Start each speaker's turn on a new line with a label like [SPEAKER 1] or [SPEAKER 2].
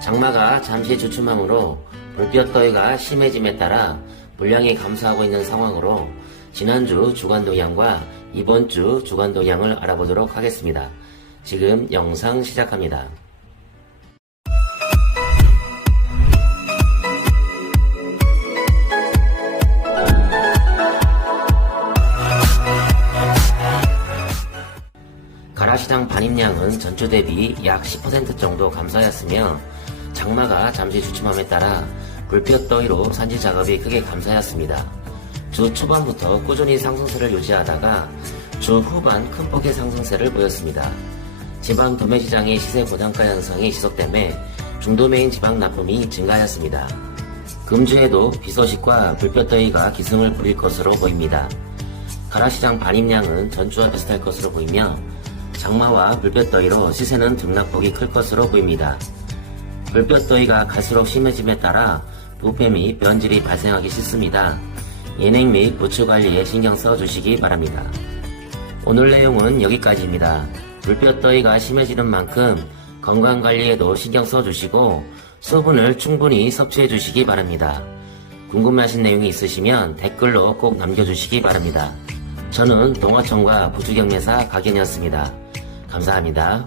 [SPEAKER 1] 장마가 잠시 주춤함으로 불볕 더위가 심해짐에 따라 물량이 감소하고 있는 상황으로 지난주 주간 동향과 이번 주 주간 동향을 알아보도록 하겠습니다. 지금 영상 시작합니다. 가라시장 반입량은 전주 대비 약 10% 정도 감소하였으며 장마가 잠시 주춤함에 따라 불볕더위로 산지 작업이 크게 감소하였습니다. 주 초반부터 꾸준히 상승세를 유지하다가 주 후반 큰 폭의 상승세를 보였습니다. 지방 도매시장의 시세 고단가 현상이 지속됨에 중도매인 지방 납품이 증가하였습니다. 금주에도 비 소식과 불볕더위가 기승을 부릴 것으로 보입니다. 가라시장 반입량은 전주와 비슷할 것으로 보이며 장마와 불볕더위로 시세는 등락폭이 클 것으로 보입니다. 불볕더위가 갈수록 심해짐에 따라 부패 및 변질이 발생하기 쉽습니다. 예냉 및 부추 관리에 신경 써 주시기 바랍니다. 오늘 내용은 여기까지입니다. 불볕더위가 심해지는 만큼 건강 관리에도 신경 써 주시고 수분을 충분히 섭취해 주시기 바랍니다. 궁금하신 내용이 있으시면 댓글로 꼭 남겨주시기 바랍니다. 저는 동어청과 부주경매사 박연이었습니다. 감사합니다.